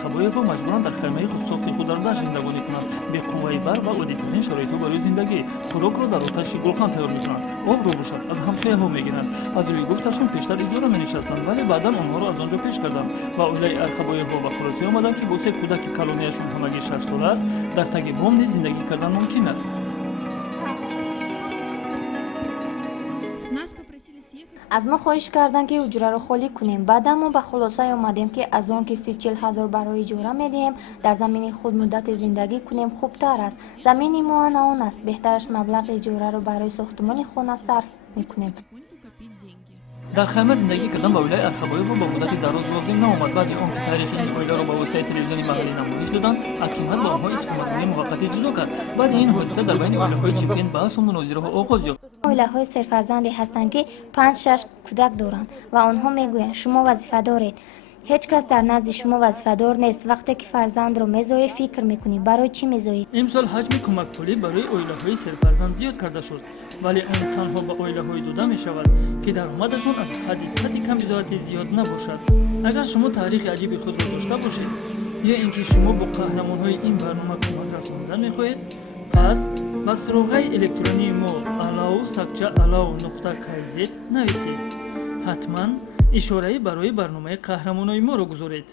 Архабоевро маҷбуранд дар хаймаи худсохти худ дар дашт зиндагонӣ кунанд. Беқувваи барқ ва оддитарин шароитҳо барои зиндагӣ. Хӯрокро дар оташи гулхан тайёр мекунанд. Обро бошад аз ҳамсояҳо мегиранд. Аз рӯи гуфташон пештар идора менишастанд, вале баъдан онҳоро аз он ҷо пеш карданд ва оилаи Архабоевро ба хулосӣ омаданд, ки бо се кӯдаки колонияшон ҳамагӣ 6 сола аст, дар таги бом низ зиндагӣ кардан мумкин аст. аз мо хоҳиш карданд ки ҳуҷраро холӣ кунем. баъдан мо ба хулосае омадем ки аз он ки 30-40 ҳазор барои иҷора медиҳем, дар замини худ муддати зиндагӣ кунем хубтар аст. замини мо ана он аст, беҳтараш маблағи иҷораро барои сохтмони хона сарф мекунем. дар хайма зиндагӣ кардан ба оилаи Архабоевро ба муддати дароз лозим наомад. баъди он ки таърихи ин оиларо ба воситаи телевизиони маҳаллӣ намоиш доданд, ҳакимат ба онҳо искоматгоҳии муваққатӣ ҷудо кард. баъди ин ҳодиса дар байни оилаҳои ҷибгин баҳсу мунозираҳо оғоз ёфт. оилаҳои серфарзанде ҳастанд ки 5-6 кӯдак доранд ва онҳо мегӯянд шумо вазифадоред. ҳеҷ кас дар назди шумо вазифадор нест. вақте ки фарзандро мезоӣ фикр мекунӣ, барои чӣ мезоӣ? имсол ҳаҷми кӯмакпулӣ барои оилаҳои серфарзанд зиёд карда шуд, вале он танҳо ба оилаҳое дода мешавад, ки даромадашон аз ҳадди садди камбизоатӣ зиёд набошад. агар шумо таърихи аҷиби худро дошта бошед ё ин ки шумо бо қаҳрамонҳои ин барнома кӯмак расонидан мехоҳед, пас ба суроғаи электронии мо allow.allow.kz нависед. ҳатман ишораи барои барномаи қаҳрамонои моро гузоред.